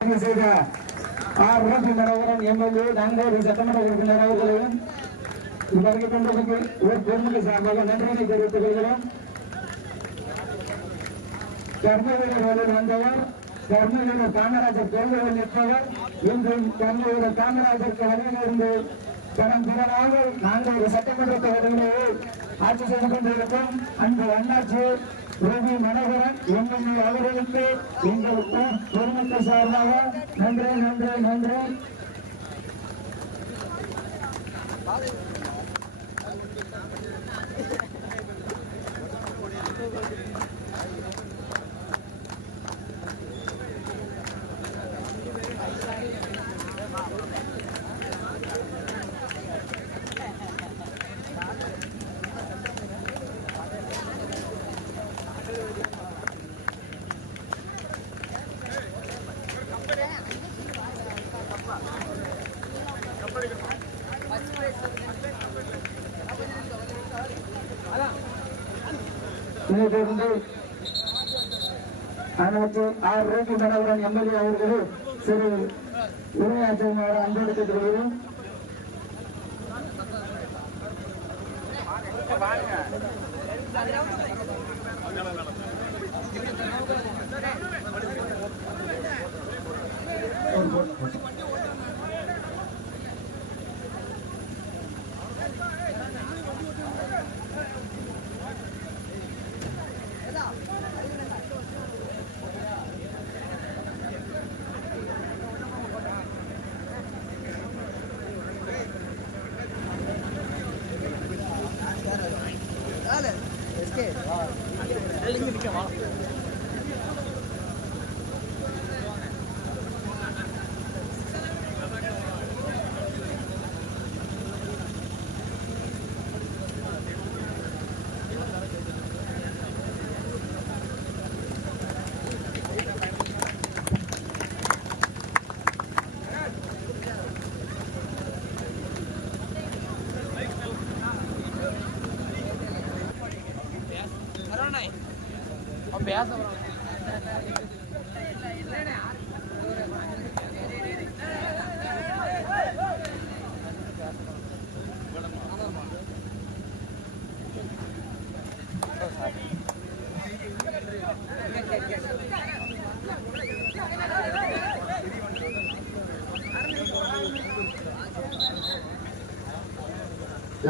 பதிவு செய்த R roti Manoharan MLA நான்காவது சட்டமன்ற உறுப்பினர் அவர்களையும் வருகை ஒரு சார்பாக நன்றியை தெரிவித்துக் கொள்கிறோம். வந்தவர் கர்மவீரர் காமராஜர் கொள்கையில் நிற்பவர் இன்றும் கர்மவீரர் காமராஜருக்கு அருகிலிருந்து கடந்த திறனாக நான்கு சட்டமன்ற ஆட்சி செய்து கொண்டிருக்கும் அன்பு அண்ணாச்சி ரவி மனோகரன் எம்எல்ஏ அவர்களுக்கு எங்கள் பொதுமக்கள் சார்பாக நன்றி நன்றி நன்றி இதிலிருந்து அனைத்து ஆறு ரோட்டி மனோகரன் எம்எல்ஏ அவர்கள் சிறு 变黄了。கேட்டுக்கொள்கிறோம்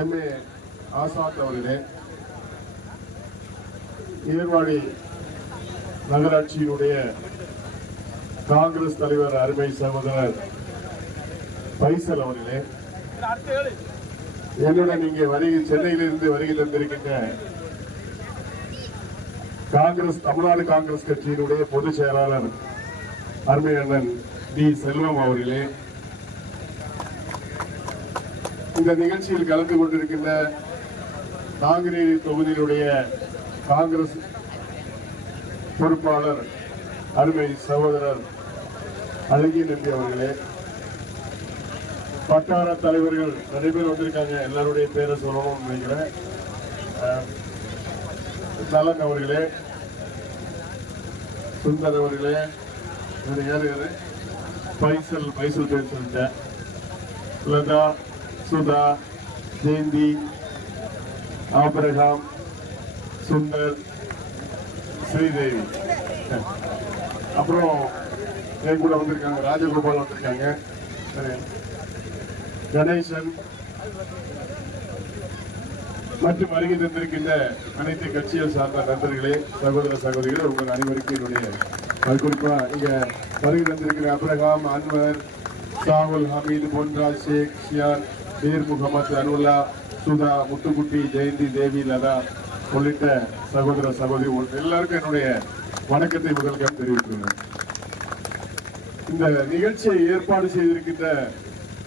எம்ஏ ஆசாத் அவர்களே ஏர்வாடி நகராட்சியினுடைய காங்கிரஸ் தலைவர் அருமை சகோதரர் பைசல் அவர்களே என்னுடன் இங்கே வருகை சென்னையிலிருந்து வருகை தந்திருக்கின்ற காங்கிரஸ் தமிழ்நாடு காங்கிரஸ் கட்சியினுடைய பொதுச் செயலாளர் அருமை அண்ணன் டி. செல்வம் அவர்களே இந்த நிகழ்ச்சியில் கலந்து கொண்டிருக்கின்ற நாங்குநேரி தொகுதியினுடைய காங்கிரஸ் பொறுப்பாளர் அருமை சகோதரர் அழகிய நம்பி அவர்களே வட்டார தலைவர்கள் நிறைய பேர் வந்திருக்காங்க. எல்லாருடைய பேரை சொல்லணும்னு நினைக்கிறேன். நலன் அவர்களே சுந்தர் அவர்களே இவர் யார் பைசல் பைசல் பேர் சொல்லிட்டேன். லதா சுதா ஜெயந்தி ஆபிரகாம் சுந்தர் ஸ்ரீதேவி அப்புறம் என் கூட வந்திருக்காங்க ராஜகோபால் வந்திருக்காங்க. கணேசன். மற்றும் வருகை தந்திருக்கின்ற அனைத்து கட்சிகள் சார்ந்த நண்பர்களே சகோதர சகோதரிகளே உங்கள் அனைவருக்கும் என்னுடைய குறிப்பா இங்க வருகை தந்திருக்கிற அப்ரஹாம் அன்வர் சாகுல் ஹமீது பொன்ராஜ் ஷேக் ஷியான் மீர் முகமது அனுல்லா சுதா முத்துக்குட்டி ஜெயந்தி தேவி லதா உள்ளிட்ட சகோதர சகோதரி எல்லாருக்கும் என்னுடைய வணக்கத்தை முதல்க தெரிவித்துள்ளேன். இந்த நிகழ்ச்சியை ஏற்பாடு செய்திருக்கின்ற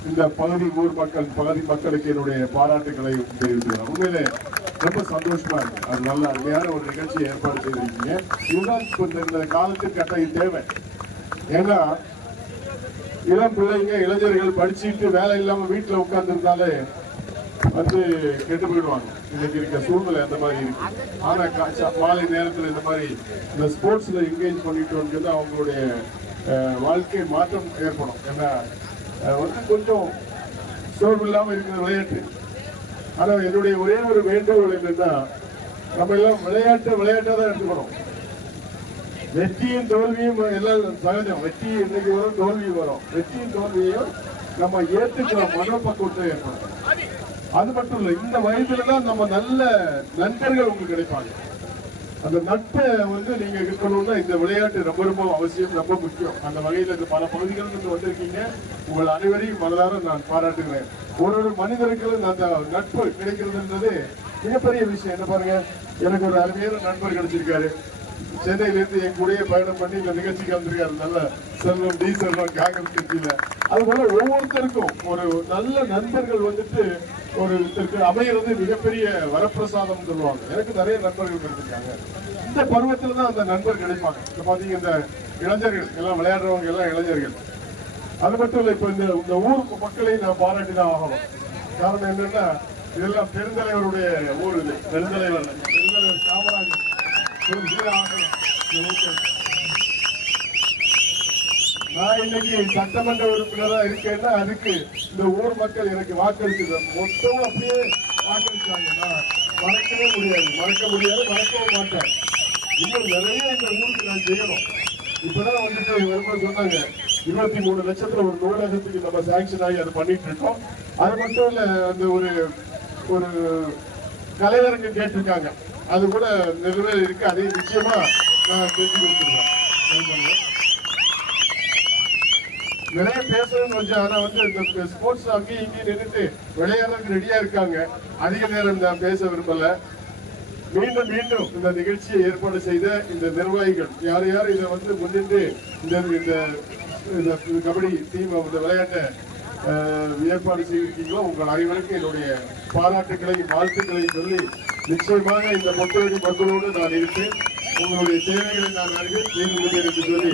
இந்த பகுதி ஊர் மக்கள் பகுதி மக்களுக்கு என்னுடைய பாராட்டுகளை தெரிவித்துள்ளேன். உண்மையிலே ரொம்ப சந்தோஷமா இருக்கு. அது நல்ல அருமையான ஒரு நிகழ்ச்சியை ஏற்பாடு செய்திருக்கீங்க. இதுதான் இந்த- காலத்துக்கு காலத்திற்கு கட்டாயம் தேவை. ஏன்னா இளம் பிள்ளைங்க இளைஞர்கள் படிச்சுட்டு வேலை இல்லாம வீட்டுல உட்கார்ந்துருந்தாலே வந்து கெட்டு போயிடுவாங்க. இன்னைக்கு இருக்க சூழ்நிலை அந்த மாதிரி இருக்கு. ஆனா மாலை நேரத்துல இந்த மாதிரி இந்த ஸ்போர்ட்ஸ்ல என்கேஜ் பண்ணிட்டு அவங்களுடைய வாழ்க்கை மாற்றம் ஏற்படும். ஏன்னா வந்து கொஞ்சம் சோர்வு இல்லாம இருக்கிற விளையாட்டு. ஆனா என்னுடைய ஒரே ஒரு வேண்டுகோள் என்னன்னா நம்ம எல்லாம் விளையாட்டு விளையாட்டாக தான் எடுத்துக்கணும். வெற்றியும் தோல்வியும் எல்லாம் சகஜம். வெற்றி இன்னைக்கு வரும் தோல்வி வரும். வெற்றியும் தோல்வியும் நம்ம ஏற்றுக்கிற மனப்பக்குவத்தை ஏற்படும் அது மட்டும் இல்லை இந்த வயதுல தான் நம்ம நல்ல நண்பர்கள் உங்களுக்கு கிடைப்பாங்க. அந்த நட்பை வந்து நீங்க இருக்கணும்னா இந்த விளையாட்டு ரொம்ப ரொம்ப அவசியம் ரொம்ப முக்கியம். அந்த வகையில இந்த பல பகுதிகளில் இருந்து வந்திருக்கீங்க. உங்கள் அனைவரையும் மனதார நான் பாராட்டுகிறேன். ஒரு ஒரு மனிதர்களுக்கு அந்த நட்பு கிடைக்கிறதுன்றது மிகப்பெரிய விஷயம். என்ன பாருங்க எனக்கு ஒரு அருமையான நண்பர் கிடைச்சிருக்காரு. சென்னையில இருந்து என் கூடயே பயணம் பண்ணி இந்த நிகழ்ச்சி கலந்துருக்காரு நல்ல செல்வம் டி செல்வம் காங்கிரஸ் கட்சியில அது போல ஒவ்வொருத்தருக்கும் ஒரு நல்ல நண்பர்கள் வந்துட்டு ஒரு ஒருத்தருக்கு மிகப்பெரிய வரப்பிரசாதம் சொல்லுவாங்க. எனக்கு நிறைய நண்பர்கள் கிடைச்சிருக்காங்க இந்த பருவத்தில் தான் அந்த நண்பர் கிடைப்பாங்க. இப்போ பார்த்தீங்க இந்த இளைஞர்கள் எல்லாம் விளையாடுறவங்க எல்லாம் இளைஞர்கள். அது மட்டும் இல்லை இப்போ இந்த இந்த ஊர் மக்களை நான் பாராட்டி தான் ஆகணும். காரணம் என்னன்னா இதெல்லாம் பெருந்தலைவருடைய ஊர் இது. பெருந்தலைவர் பெருந்தலைவர் காமராஜர். ஆகணும் நான் இன்னைக்கு சட்டமன்ற உறுப்பினரா இருக்கேன்னா அதுக்கு இந்த ஊர் மக்கள் எனக்கு வாக்களிச்சது மொத்தமும் அப்படியே வாக்களிச்சாங்கன்னா மறக்கவே முடியாது. மறக்க முடியாது மறக்கவும் மாட்டேன். இன்னும் நிறைய இந்த ஊருக்கு நான் செய்யணும். இப்பதான் வந்துட்டு வரும்போது சொன்னாங்க இருபத்தி மூணு லட்சத்துல ஒரு நூலகத்துக்கு நம்ம சாங்ஷன் ஆகி அதை பண்ணிட்டு இருக்கோம். அது மட்டும் இல்ல அந்த ஒரு ஒரு கலையரங்கு கேட்டிருக்காங்க. அது கூட நிறைவேறி இருக்கு அதே நிச்சயமா நான் தெரிஞ்சு கொடுத்துருவேன். நிறைய பேசணும்னு வச்சு ஆனா வந்து இந்த ஸ்போர்ட்ஸ் அங்கேயும் இங்கேயும் நின்றுட்டு விளையாடுறதுக்கு ரெடியா இருக்காங்க. அதிக நேரம் நான் பேச விரும்பல. மீண்டும் மீண்டும் இந்த நிகழ்ச்சியை ஏற்பாடு செய்த இந்த நிர்வாகிகள் யார் யார் இதை வந்து முன்னின்று இந்த இந்த கபடி டீம் இந்த விளையாட்டை ஏற்பாடு செய்திருக்கீங்களோ உங்கள் அனைவருக்கும் என்னுடைய பாராட்டுக்களை வாழ்த்துக்களையும் சொல்லி நிச்சயமாக இந்த பொட்டுவெடி மக்களோடு நான் இருப்பேன். உங்களுடைய தேவைகளை நான் அறிவேன். நீங்கள் முன்னேறி சொல்லி